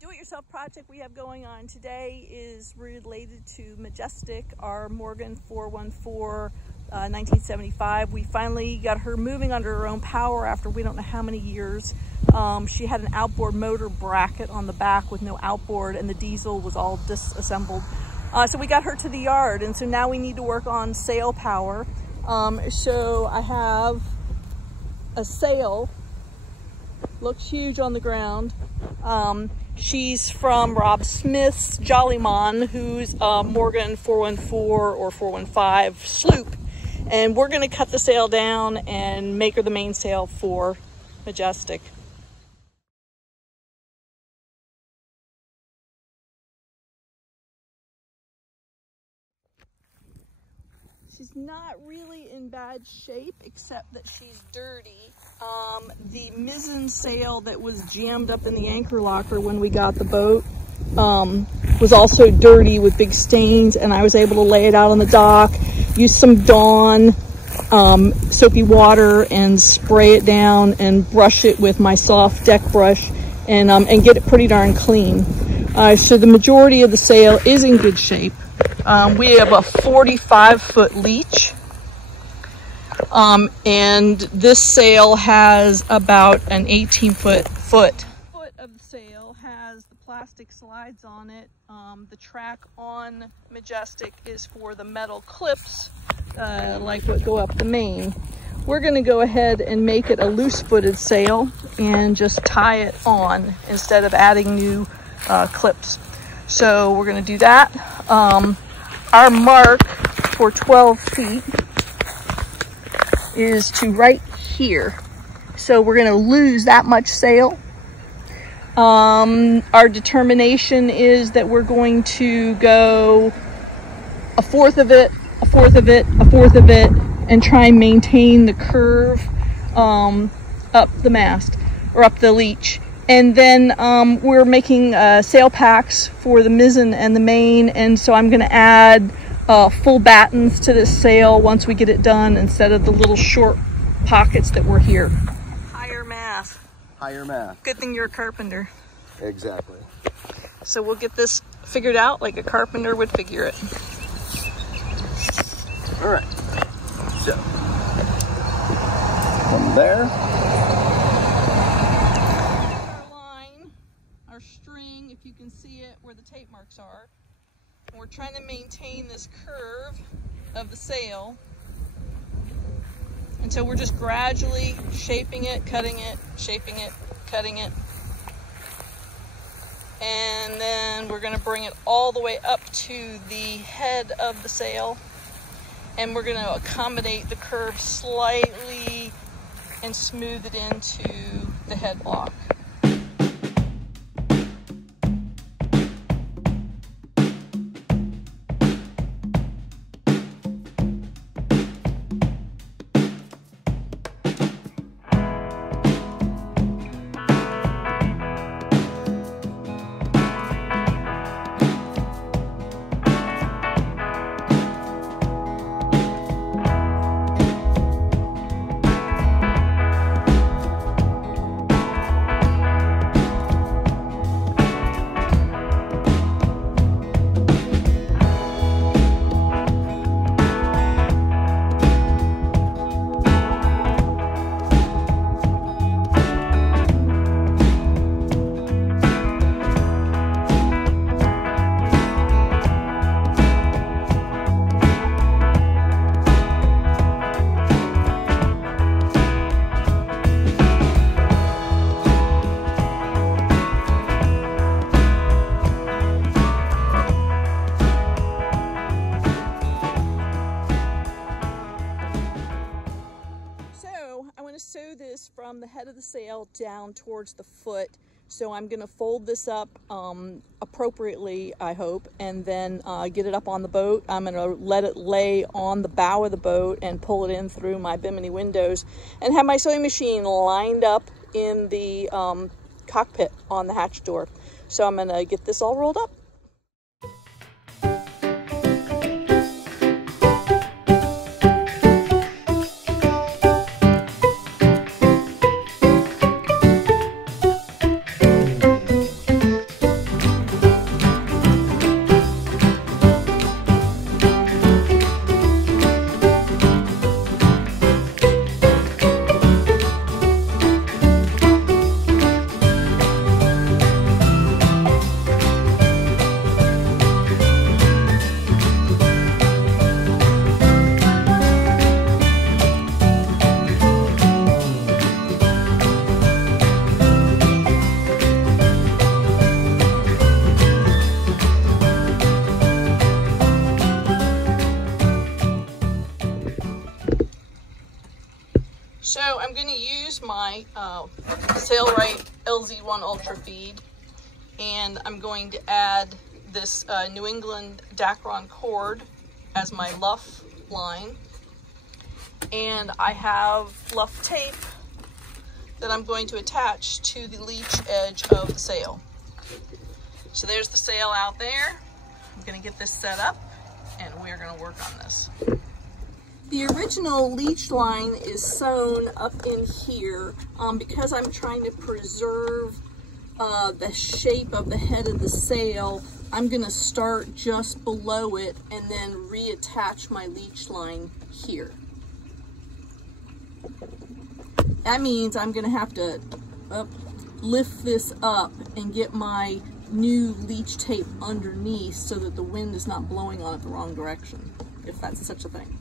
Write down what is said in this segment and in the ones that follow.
Do-it-yourself project we have going on today is related to Majestic, our Morgan 414 1975. We finally got her moving under her own power after we don't know how many years. She had an outboard motor bracket on the back with no outboard, and the diesel was all disassembled. So we got her to the yard, and so now we need to work on sail power. So I have a sail, looks huge on the ground. She's from Rob Smith's Jollymon, who's Morgan 414 or 415 sloop. And we're gonna cut the sail down and make her the mainsail for Majestic. She's not really in bad shape, except that she's dirty. The mizzen sail that was jammed up in the anchor locker when we got the boat was also dirty with big stains, and I was able to lay it out on the dock, use some Dawn soapy water and spray it down and brush it with my soft deck brush and get it pretty darn clean. So the majority of the sail is in good shape. We have a 45-foot leech, and this sail has about an 18-foot. Foot of the sail has the plastic slides on it. The track on Majestic is for the metal clips, like what go up the main. We're going to go ahead and make it a loose-footed sail and just tie it on instead of adding new clips. So we're going to do that. Our mark for 12 feet is to right here. So we're going to lose that much sail. Our determination is that we're going to go a fourth of it, a fourth of it, a fourth of it, and try and maintain the curve up the mast or up the leech. And then we're making sail packs for the mizzen and the main, and so I'm going to add full battens to this sail once we get it done instead of the little short pockets that were here. Higher mast. Higher mast. Good thing you're a carpenter. Exactly. So we'll get this figured out like a carpenter would figure it. All right. So from there. Our string, if you can see it where the tape marks are, We're trying to maintain this curve of the sail, and so we're just gradually shaping it, cutting it, shaping it, cutting it. And then we're going to bring it all the way up to the head of the sail, and we're going to accommodate the curve slightly and smooth it into the head block. Sew this from the head of the sail down towards the foot. So I'm going to fold this up appropriately, I hope, and then get it up on the boat. I'm going to let it lay on the bow of the boat and pull it in through my bimini windows and have my sewing machine lined up in the cockpit on the hatch door. So I'm going to get this all rolled up. So I'm going to use my Sailrite LZ1 Ultra Feed, and I'm going to add this New England Dacron cord as my luff line, and I have luff tape that I'm going to attach to the leech edge of the sail. So there's the sail out there. I'm going to get this set up, and we're going to work on this. The original leech line is sewn up in here because I'm trying to preserve the shape of the head of the sail. I'm going to start just below it and then reattach my leech line here. That means I'm going to have to lift this up and get my new leech tape underneath so that the wind is not blowing on it the wrong direction, if that's such a thing.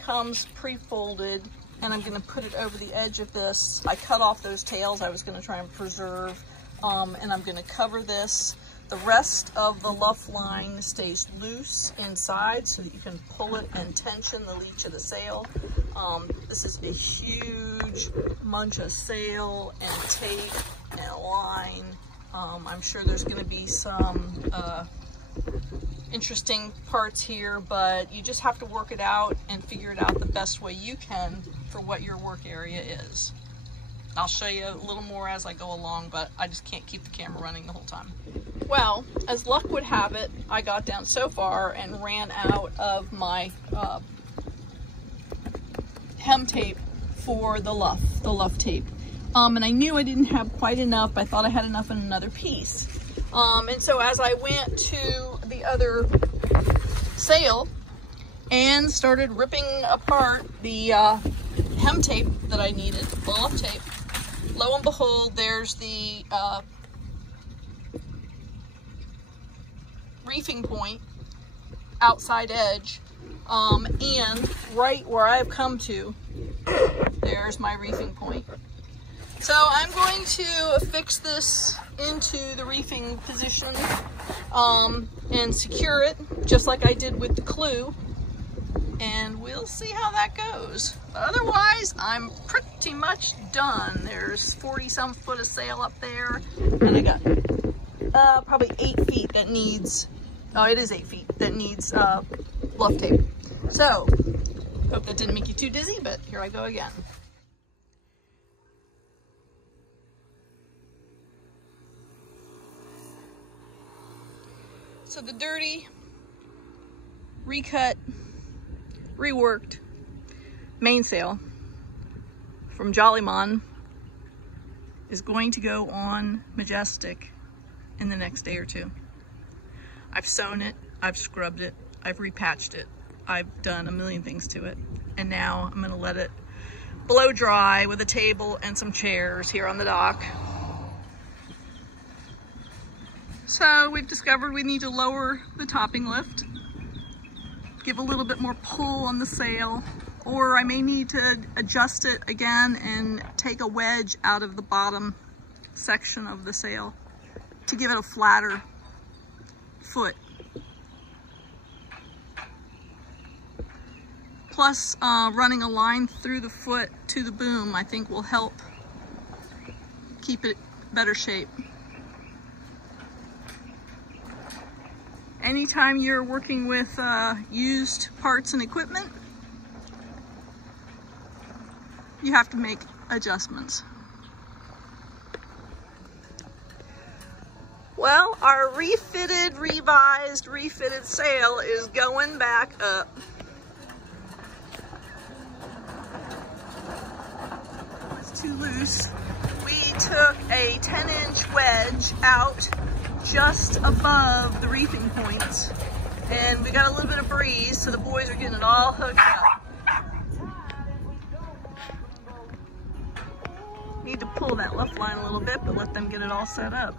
Comes pre-folded, and I'm going to put it over the edge of this. I cut off those tails I was going to try and preserve, and I'm going to cover this. The rest of the luff line stays loose inside so that you can pull it and tension the leech of the sail. This is a huge bunch of sail and tape and line. I'm sure there's going to be some interesting parts here, but you just have to work it out and figure it out the best way you can for what your work area is. I'll show you a little more as I go along, but I just can't keep the camera running the whole time. Well, as luck would have it, I got down so far and ran out of my hem tape for the luff tape. And I knew I didn't have quite enough. I thought I had enough in another piece. And so as I went to the other sail and started ripping apart the hem tape that I needed, the luff tape, lo and behold, there's the reefing point, outside edge, and right where I've come to, there's my reefing point. So I'm going to fix this into the reefing position and secure it just like I did with the clue, and we'll see how that goes. But otherwise, I'm pretty much done. There's 40-some foot of sail up there, and I got probably 8 feet that needs, oh, it is 8 feet that needs luff tape. So, hope that didn't make you too dizzy, but here I go again. So the dirty, recut, reworked mainsail from Jollymon is going to go on Majestic in the next day or two. I've sewn it, I've scrubbed it, I've repatched it, I've done a million things to it, and now I'm gonna let it blow dry with a table and some chairs here on the dock. So we've discovered we need to lower the topping lift, give a little bit more pull on the sail, or I may need to adjust it again and take a wedge out of the bottom section of the sail to give it a flatter foot. Plus, running a line through the foot to the boom, I think will help keep it better shape. Anytime you're working with used parts and equipment, you have to make adjustments. Well, our refitted, revised, refitted sail is going back up. It's too loose. We took a 10-inch wedge out just above the reefing points, and we got a little bit of breeze, so the boys are getting it all hooked up. Need to pull that luff line a little bit, but let them get it all set up.